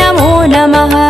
नमो नमः।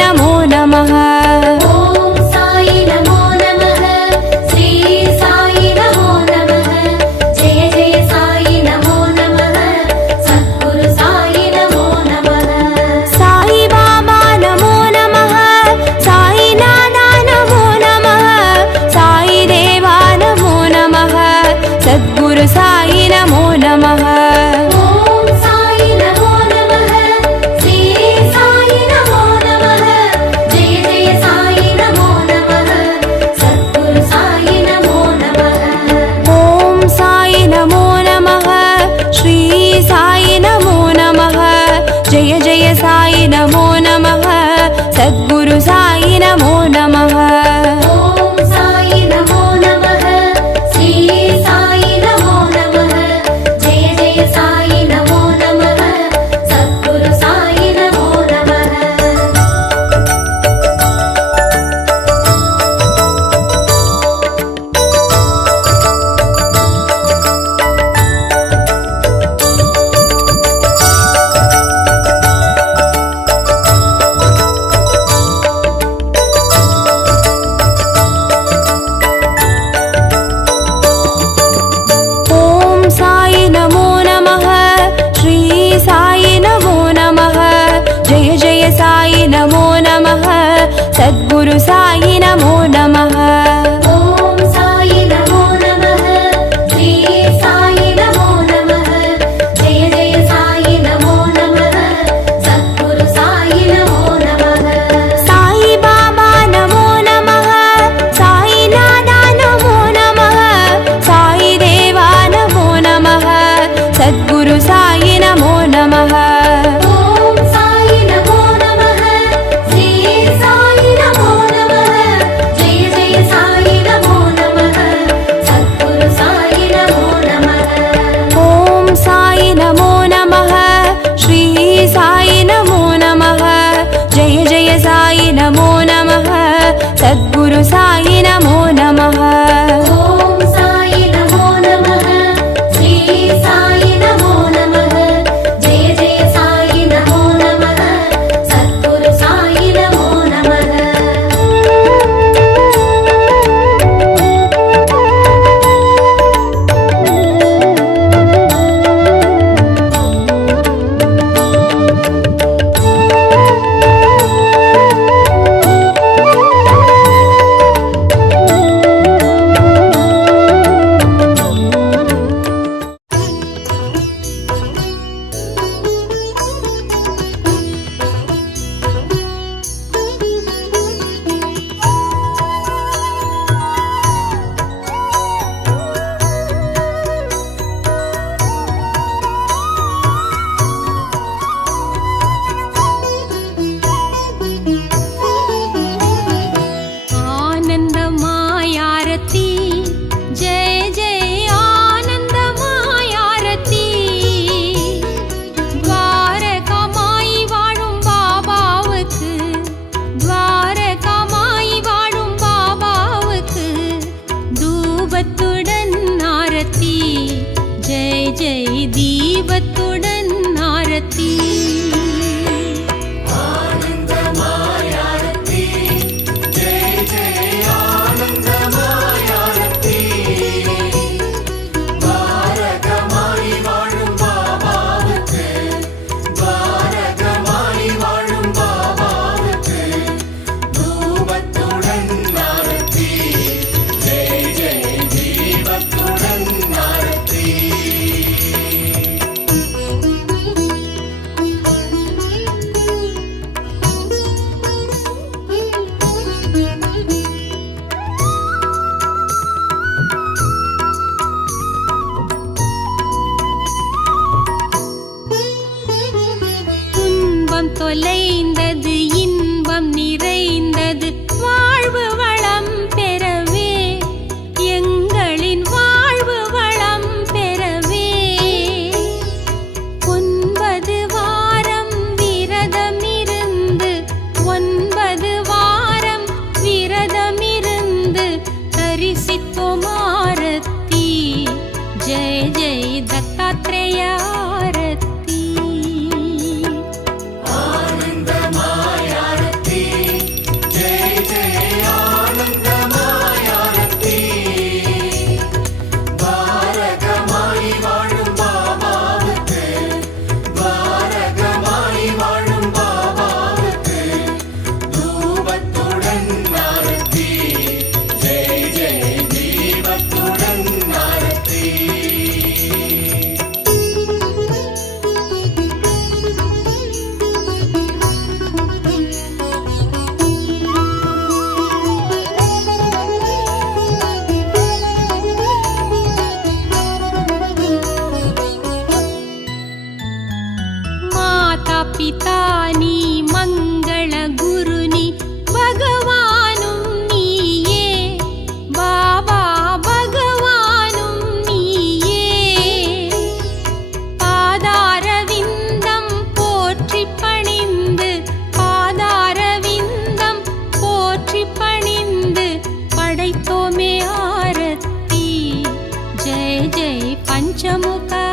नमो नमः। चमका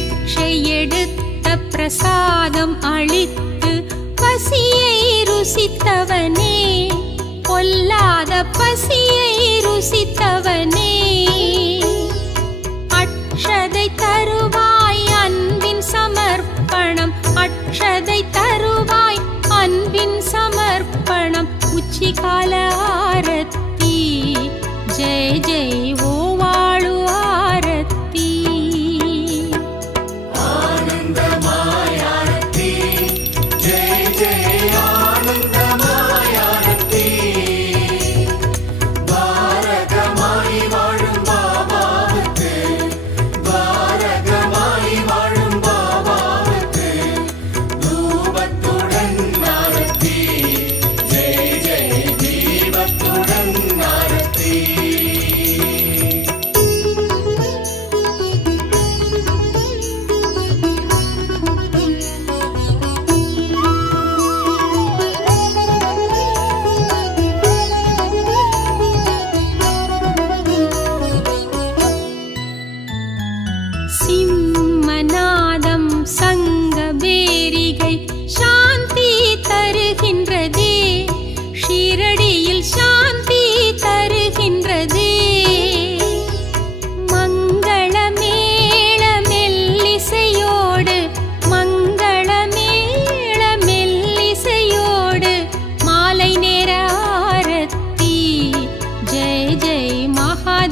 பிக்ஷை எடுத்த பிரசாதம் அழித்து பசியை ருசித்தவனே. பொல்லாத பசியை ருசித்தவனே. அக்ஷதை தருவாய் அன்பின் சமர்ப்பணம். அக்ஷதை தருவாய் அன்பின் சமர்ப்பணம். உச்சிகால ஆரத்தி. ஜெய் ஜெய் ஓ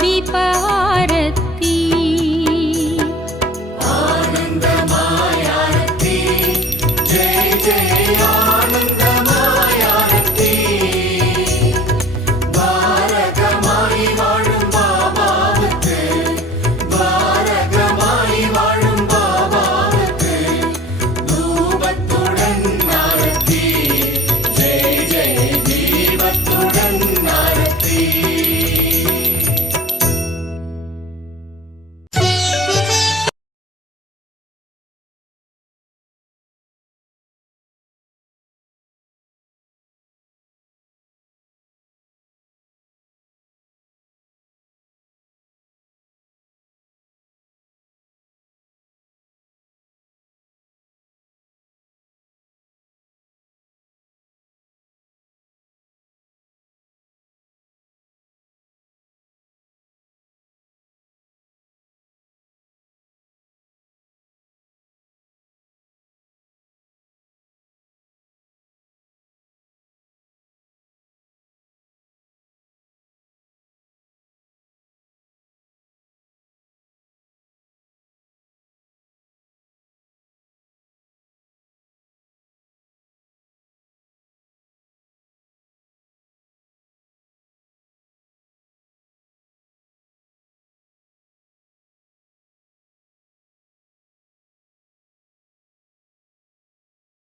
दीपा